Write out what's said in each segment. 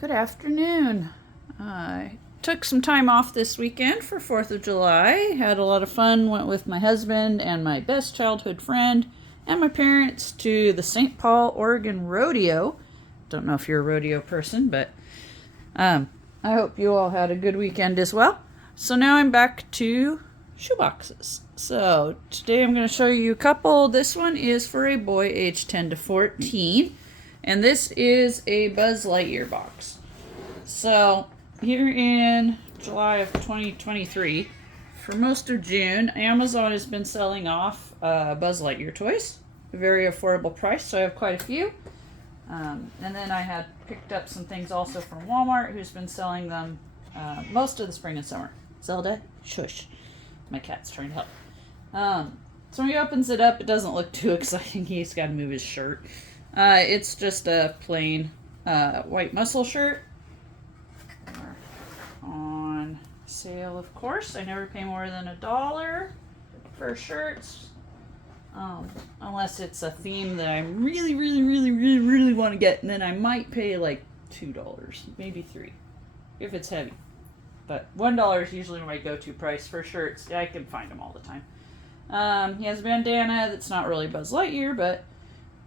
Good afternoon. I took some time off this weekend for 4th of July. Had a lot of fun. Went with my husband and my best childhood friend and my parents to the St. Paul, Oregon Rodeo. Don't know if you're a rodeo person, but I hope you all had a good weekend as well. So now I'm back to shoeboxes. So today I'm going to show you a couple. This one is for a boy aged 10 to 14. And this is a Buzz Lightyear box. So here in July of 2023, for most of June, Amazon has been selling off Buzz Lightyear toys. A very affordable price, so I have quite a few. And then I had picked up some things also from Walmart, who's been selling them most of the spring and summer. Zelda, shush. My cat's trying to help. So when he opens it up, it doesn't look too exciting. He's got to move his shirt. It's just a plain white muscle shirt. On sale, of course. I never pay more than $1 for shirts. Unless it's a theme that I really want to get, and then I might pay like $2, maybe $3, if it's heavy. But $1 is usually my go-to price for shirts. I can find them all the time. He has a bandana that's not really Buzz Lightyear, but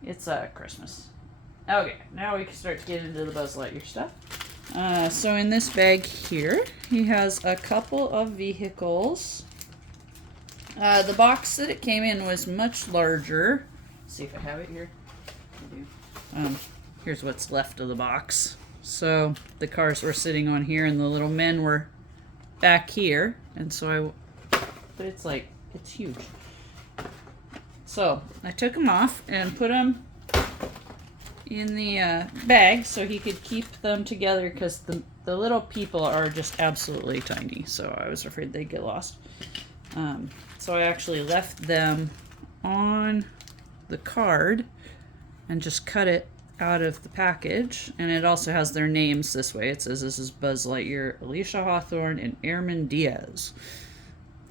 it's Christmas. Okay, now we can start to get into the Buzz Lightyear stuff. So in this bag here, he has a couple of vehicles. The box that it came in was much larger. Let's see if I have it here. I do. Here's what's left of the box. So the cars were sitting on here and the little men were back here. And so but it's huge. So I took them off and put them in the bag so he could keep them together, because the little people are just absolutely tiny. So I was afraid they'd get lost. So I actually left them on the card and just cut it out of the package. And it also has their names this way. It says this is Buzz Lightyear, Alicia Hawthorne, and Airman Diaz.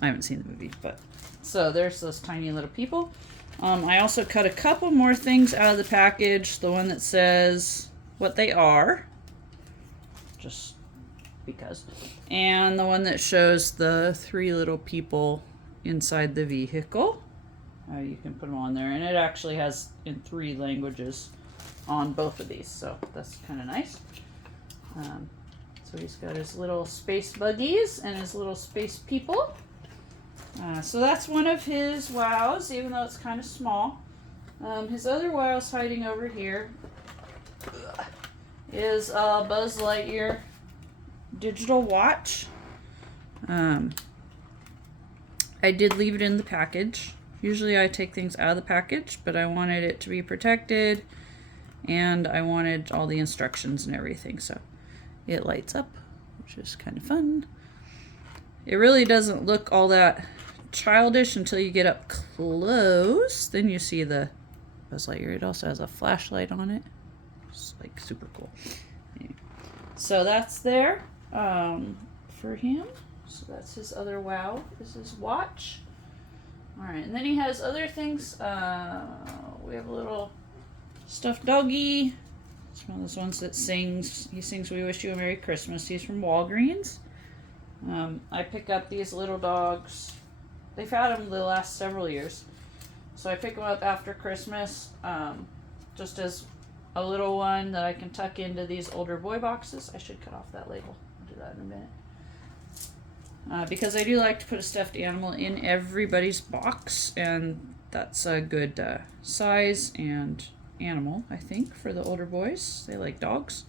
I haven't seen the movie, but... So there's those tiny little people. I also cut a couple more things out of the package. The one that says what they are, just because. And the one that shows the 3 little people inside the vehicle. You can put them on there. And it actually has in 3 languages on both of these. So that's kind of nice. So he's got his little space buggies and his little space people. So that's one of his wows, even though it's kind of small. His other wow's hiding over here is a Buzz Lightyear digital watch. I did leave it in the package. Usually I take things out of the package, but I wanted it to be protected, and I wanted all the instructions and everything, so it lights up, which is kind of fun. It really doesn't look all that childish until you get up close. Then you see the Buzz Lightyear. It also has a flashlight on it. It's like super cool. Anyway. So that's there for him. So that's his other wow, is his watch. Alright, and then he has other things. We have a little stuffed doggy. It's one of those ones that sings. He sings "We Wish You a Merry Christmas." He's from Walgreens. I pick up these little dogs. They've had them the last several years. So I pick them up after Christmas, just as a little one that I can tuck into these older boy boxes. I should cut off that label. I'll do that in a minute. Because I do like to put a stuffed animal in everybody's box, and that's a good size and animal, I think, for the older boys. They like dogs.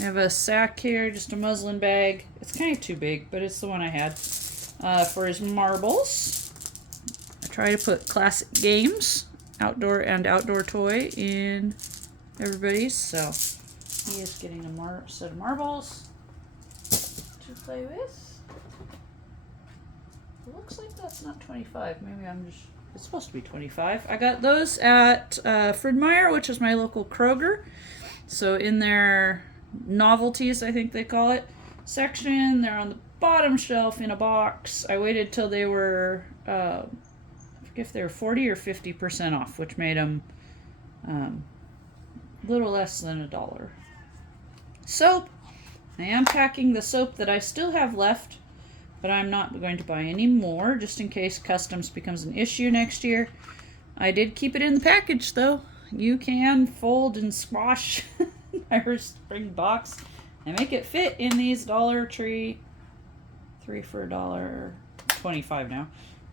I have a sack here, just a muslin bag. It's kind of too big, but it's the one I had for his marbles. I try to put classic games, outdoor and outdoor toy, in everybody's. So he is getting a set of marbles to play with. It looks like that's not 25. Maybe it's supposed to be 25. I got those at Fred Meyer, which is my local Kroger. So in their novelties, I think they call it, section, they're on the bottom shelf in a box. I waited till they were I forget if they were 40 or 50% off, which made them a little less than $1. Soap. I am packing the soap that I still have left, but I'm not going to buy any more just in case customs becomes an issue next year. I did keep it in the package though. You can fold and squash my spring box and make it fit in these Dollar Tree 3 for $1.25 now.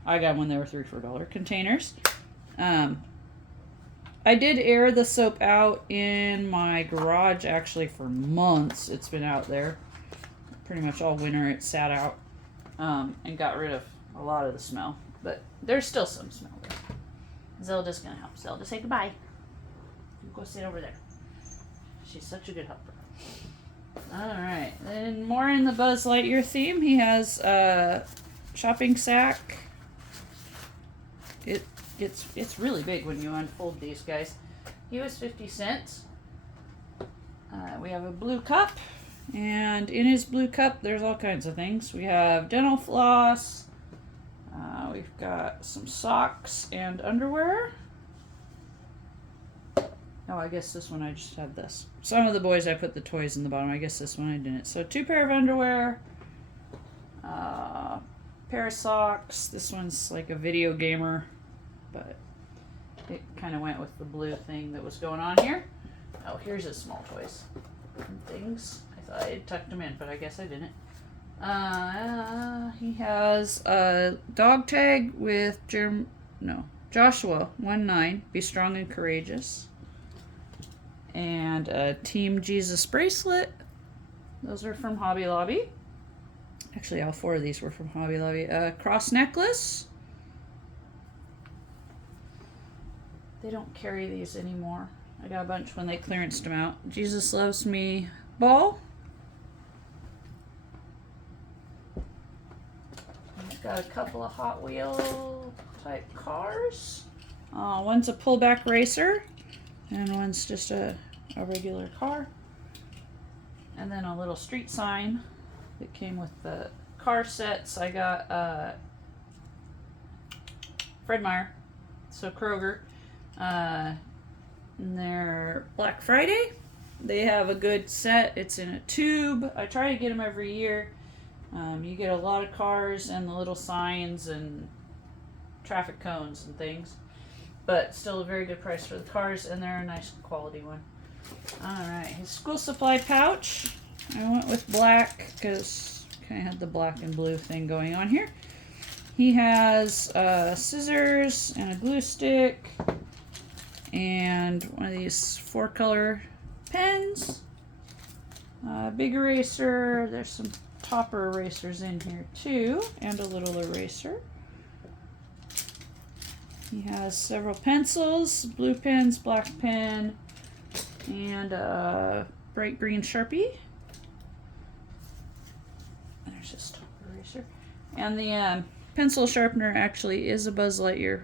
I got one, they were 3 for $1 containers. I did air the soap out in my garage actually for months. It's been out there. Pretty much all winter it sat out and got rid of a lot of the smell. But there's still some smell there. Zelda's gonna help. Zelda, say goodbye. Go sit over there. She's such a good helper. Alright, then more in the Buzz Lightyear theme. He has a shopping sack. It's really big when you unfold these guys. He was 50 cents. We have a blue cup, and in his blue cup there's all kinds of things. We have dental floss, we've got some socks and underwear. Oh, I guess this one I just had this. Some of the boys I put the toys in the bottom. I guess this one I didn't. So 2 pair of underwear, pair of socks. This one's like a video gamer, but it kind of went with the blue thing that was going on here. Oh, here's his small toys and things. I thought I had tucked them in, but I guess I didn't. He has a dog tag with Joshua 19, be strong and courageous. And a Team Jesus bracelet. Those are from Hobby Lobby. Actually, all 4 of these were from Hobby Lobby. A cross necklace. They don't carry these anymore. I got a bunch when they clearanced them out. Jesus Loves Me ball. I've got a couple of Hot Wheel type cars. One's a pullback racer, and one's just a regular car. And then a little street sign that came with the car sets. I got Fred Meyer, so Kroger. And they're Black Friday. They have a good set. It's in a tube. I try to get them every year. You get a lot of cars and the little signs and traffic cones and things, but still a very good price for the cars, and they're a nice quality one. Alright, his school supply pouch. I went with black because kind of had the black and blue thing going on here. He has scissors and a glue stick and one of these 4-color pens, big eraser. There's some topper erasers in here too, and a little eraser. He has several pencils, blue pens, black pen, and a bright green Sharpie. And there's just topper eraser. And the pencil sharpener actually is a Buzz Lightyear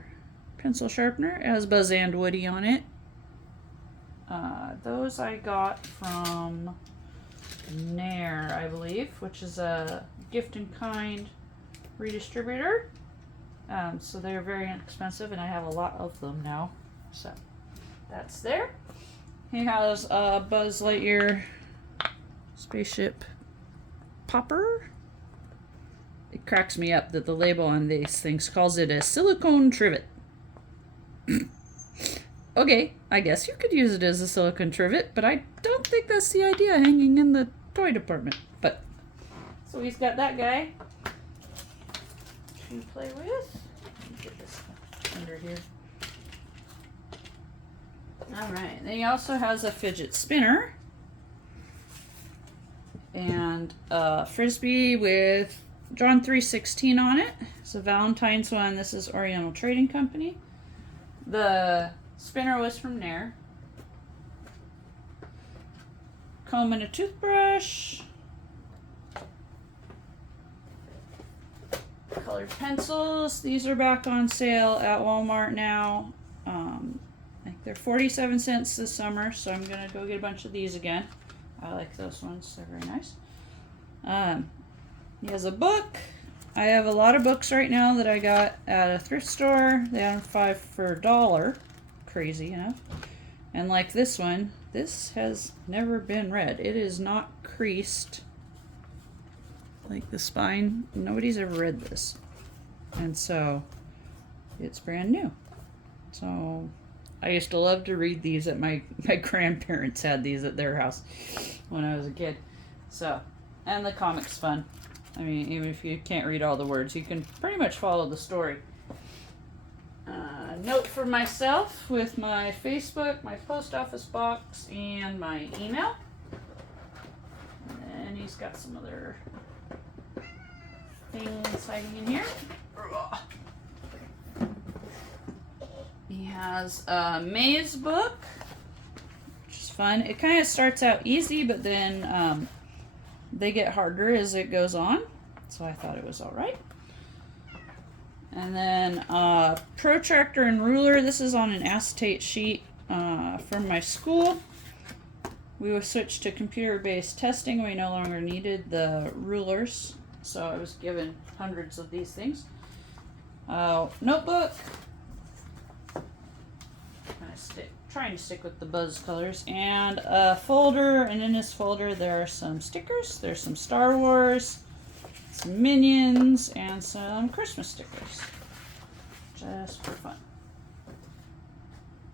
pencil sharpener. It has Buzz and Woody on it. Those I got from Nair, I believe, which is a gift in kind redistributor. So they're very inexpensive, and I have a lot of them now. So that's there. He has a Buzz Lightyear spaceship popper. It cracks me up that the label on these things calls it a silicone trivet. Okay, I guess you could use it as a silicone trivet, but I don't think that's the idea hanging in the toy department. But so he's got that guy to play with. Let me get this under here. Alright, then he also has a fidget spinner and a frisbee with John 3:16 on it. It's a Valentine's one. This is Oriental Trading Company. The spinner was from Nair. Comb and a toothbrush. Colored pencils. These are back on sale at Walmart now. I think they're 47 cents this summer, so I'm gonna go get a bunch of these again. I like those ones, they're very nice. He has a book. I have a lot of books right now that I got at a thrift store. They have 5 for $1. Crazy enough. And like this one this has never been read. It is not creased like the spine. Nobody's ever read this. And so it's brand new. So I used to love to read these at my grandparents had these at their house when I was a kid. So, and the comic's fun. I mean, even if you can't read all the words, you can pretty much follow the story. Note for myself with my Facebook, my post office box, and my email. And he's got some other things hiding in here. He has a maze book, which is fun. It kind of starts out easy, but then they get harder as it goes on. So I thought it was all right. And then protractor and ruler. This is on an acetate sheet from my school. We switched to computer-based testing. We no longer needed the rulers, so I was given hundreds of these things. Notebook. Trying to stick with the Buzz colors. And a folder, and in this folder there are some stickers. There's some Star Wars, some Minions, and some Christmas stickers. Just for fun.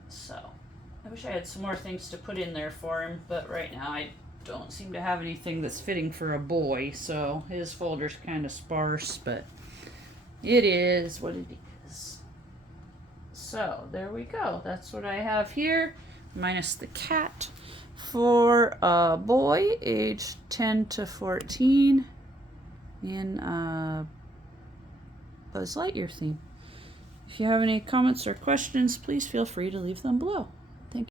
So, I wish I had some more things to put in there for him, but right now I don't seem to have anything that's fitting for a boy, so his folder's kind of sparse, but it is what it is. So, there we go. That's what I have here, minus the cat, for a boy aged 10 to 14 in Buzz Lightyear theme. If you have any comments or questions, please feel free to leave them below.